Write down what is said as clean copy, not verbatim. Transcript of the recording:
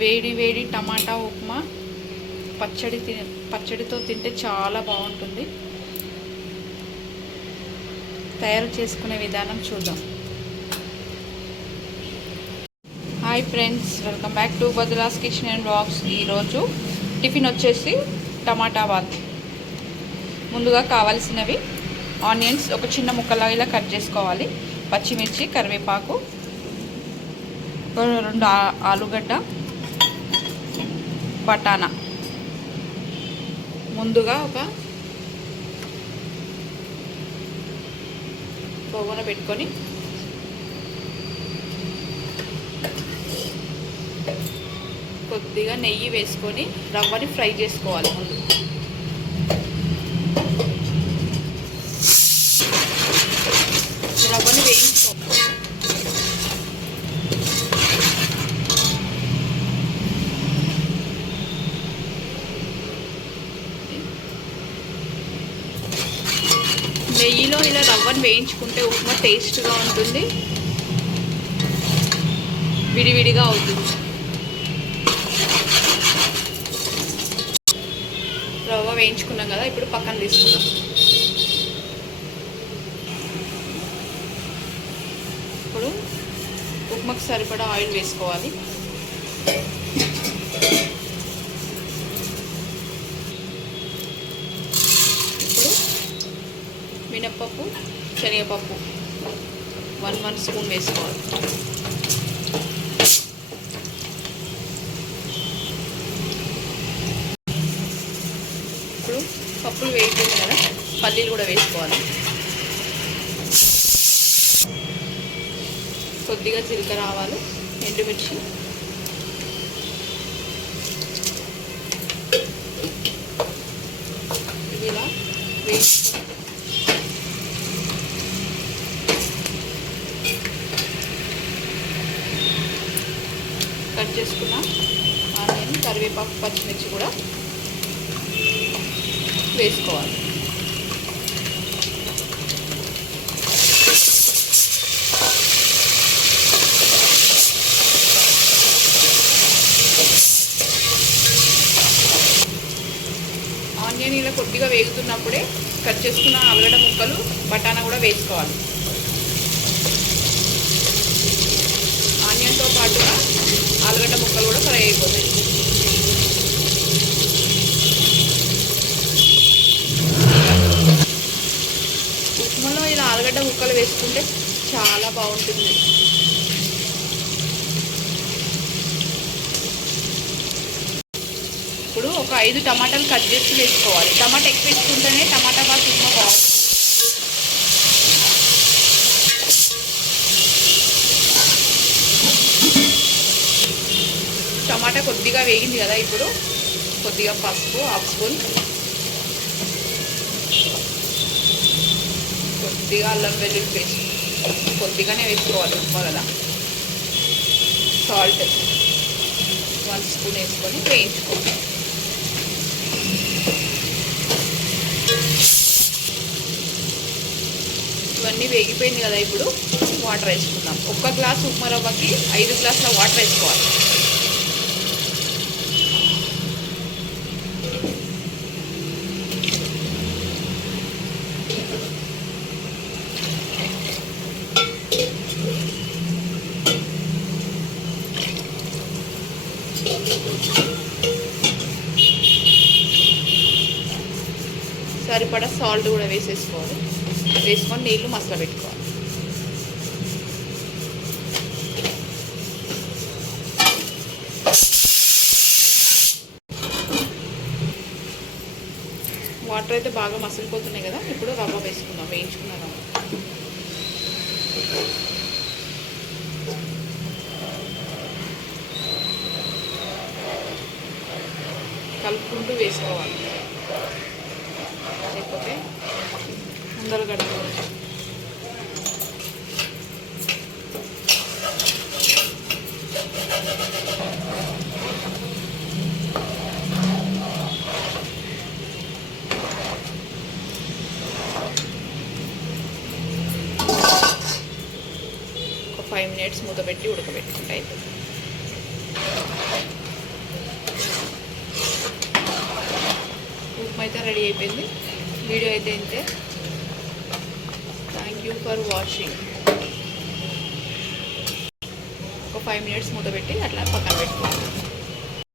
వేడి వేడి టమాటా ఉప్మా పచ్చడితో తింటే చాలా బాగుంటుంది. తయారు చేసుకునే విధానం చూద్దాం. Hi friends, welcome back to బద్లాస్ కిచెన్ అండ్ వ్లాగ్స్. ఈరోజు టిఫిన్ వచ్చేసి టమాటా బాత్. ముందుగా కావాల్సినవి ఆనియన్స్ ఒక చిన్న ముక్కలా ఇలా కట్ చేసుకోవాలి. పచ్చిమిర్చి, కరివేపాకు, 2 ఆలుగడ్డ, బటానా. ముందుగా ఒక బొవ్వన పెట్టుకొని కొద్దిగా నెయ్యి వేసుకొని రవ్వని ఫ్రై చేసుకోవాలి. ముందు రవ్వని వేయించుకోవాలి. నెయ్యిలో ఇలా రవ్వని వేయించుకుంటే ఉప్మా టేస్ట్గా ఉంటుంది, విడివిడిగా అవుతుంది. రవ్వ వేయించుకున్నాం కదా, ఇప్పుడు పక్కన తీసుకున్నాం. ఇప్పుడు ఉప్మాకు సరిపడా ఆయిల్ వేసుకోవాలి. ఇప్పుడు మినప్పప్పు, శనగపప్పు 1 స్పూన్ వేసుకోవాలి. ఇప్పుడు పప్పులు వేయిపోయింది కదా, పల్లీలు కూడా వేసుకోవాలి. కొద్దిగా జీలకర్ర, ఆవాలు, ఎండుమిర్చి, ఇలా వేయించుకొని కట్ చేసుకున్న ఆనియన్, కరివేపాకు, పచ్చిమిర్చి కూడా వేసుకోవాలి. ఆనియన్ ఇలా కొద్దిగా వేగుతున్నప్పుడే కట్ చేసుకున్న ఆలుగడ్డ ముక్కలు, బటానా కూడా వేసుకోవాలి. ఆనియన్తో పాటుగా ఆలుగడ్డ ముక్కలు కూడా ఫ్రై అయిపోతాయి. ఉప్మాలో ఇలా ఆలుగడ్డ ముక్కలు వేసుకుంటే చాలా బాగుంటుంది. ఇప్పుడు ఒక 5 టమాటాలు కట్ చేసి వేసుకోవాలి. టమాటా ఎక్కువ వేసుకుంటేనే టమాటా బాత్ ఉప్మా బాగుంటుంది. టమాటా కొద్దిగా వేగింది కదా, ఇప్పుడు కొద్దిగా పసుపు 1/2 స్పూన్, కొద్దిగా అల్లం వెల్లుల్లి పేస్ట్ కొద్దిగానే వేసుకోవాలి ఉప్మా కదా. సాల్ట్ 1 స్పూన్ వేసుకొని వేయించుకోవాలి. ఇవన్నీ వేగిపోయింది కదా, ఇప్పుడు వాటర్ వేసుకుందాం. 1 గ్లాసు ఉప్మా రవ్వకి 5 గ్లాసుల వాటర్ వేసుకోవాలి. సరిపడా సాల్ట్ కూడా వేసేసుకోవాలి. వేసుకొని నీళ్ళు మసల పెట్టుకోవాలి. వాటర్ అయితే బాగా మసిలిపోతున్నాయి కదా, ఇప్పుడు రవ్వ వేసుకుందాం. వేయించుకున్న రవ్వ కలుపుకుంటూ వేసుకోవాలి, లేకపోతే అందరూ గడపవచ్చు. ఒక 5 మినిట్స్ మూత పెట్టి ఉడకబెట్టుకుంటే అయిపోతుంది. అయితే రెడీ అయిపోయింది. వీడియో అయితే ఇంతే. Thank you for watching. ఒక 5 minutes మూత పెట్టి అట్లా పక్కన పెట్టుకోవాలి.